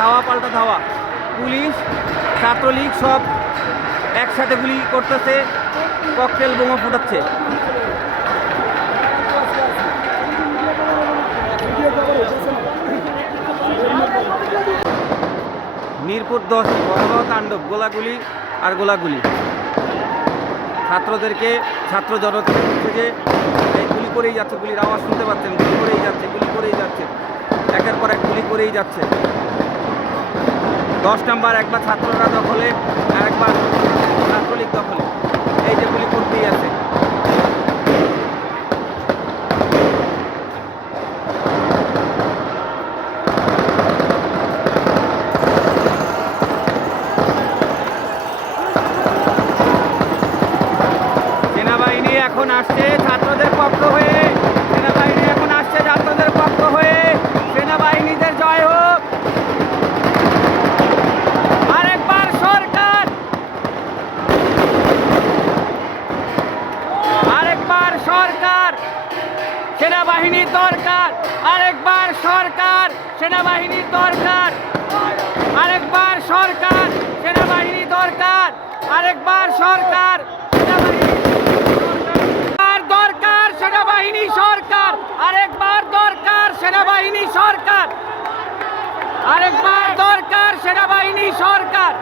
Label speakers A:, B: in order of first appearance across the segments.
A: ধাওয়া, পাল্টা ধাওয়া। পুলিশ, ছাত্রলীগ সব একসাথে গুলি করতেছে, ককটেল বোমা ফোটাচ্ছে। মিরপুর দশ ভয়াবহ তাণ্ডব, গোলাগুলি আর গোলাগুলি। ছাত্রদেরকে, ছাত্র জনতা থেকে এই গুলি করেই যাচ্ছে, গুলির আওয়াজ শুনতে পাচ্ছেন, গুলি করেই যাচ্ছে গুলি করেই যাচ্ছে একের পর এক গুলি করেই যাচ্ছে। দশ নাম্বার, একবার ছাত্ররা দখলে আর একবার ছাত্রলীগ দখলে। এই যে গুলি করতেই আছে। এখন আসছে, ছাত্রদের পক্ষ হয়ে সেনাবাহিনী এখন আসছে ছাত্রদের পক্ষ হয়ে সেনাবাহিনীদের জয় হোক আরেকবার সরকার আরেকবার সরকার সেনাবাহিনী দরকার, আরেকবার সরকার সেনাবাহিনী দরকার, আরেকবার সরকার সেনাবাহিনী দরকার, আরেকবার সরকার দরকার, সেনাবাহিনী সরকার, আরেকবার দরকার, সেনাবাহিনী সরকার, আরেকবার দরকার, সেনাবাহিনী সরকার।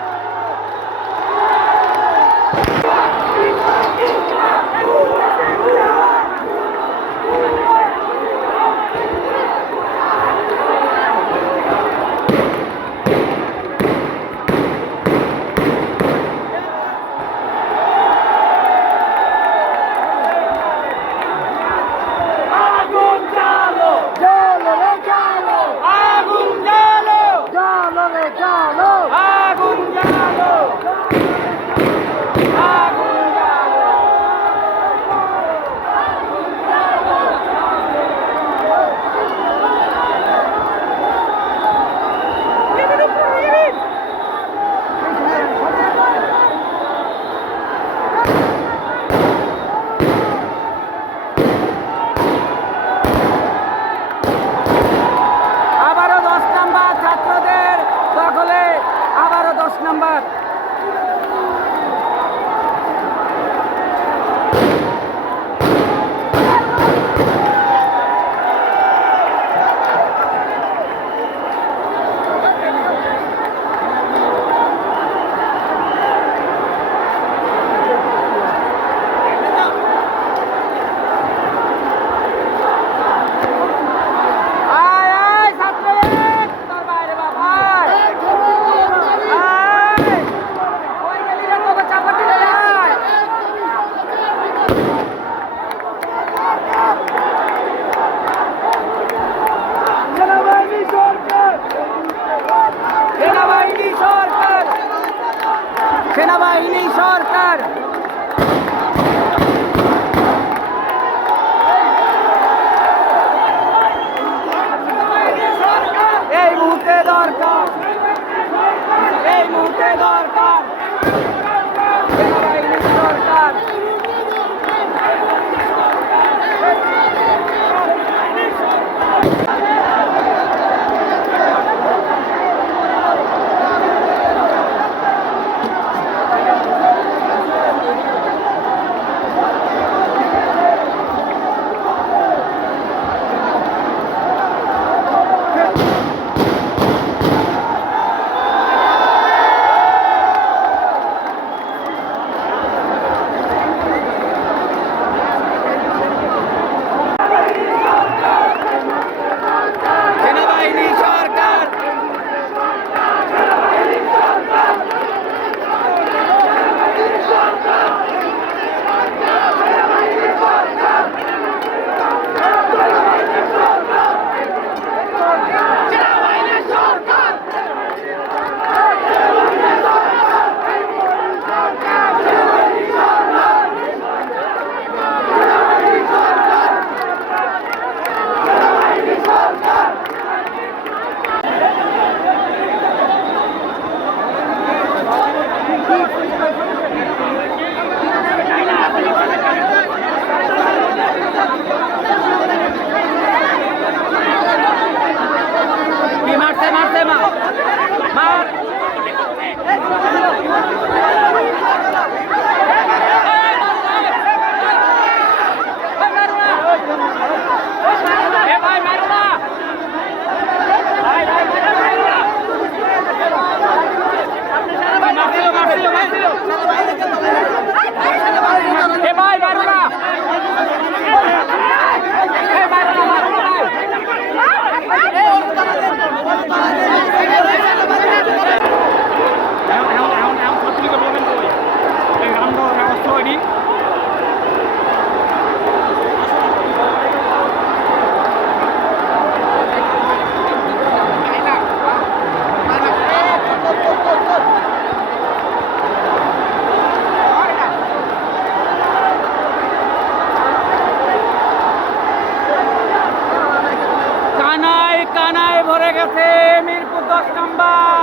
A: আছে মিরপুর দশ নম্বর।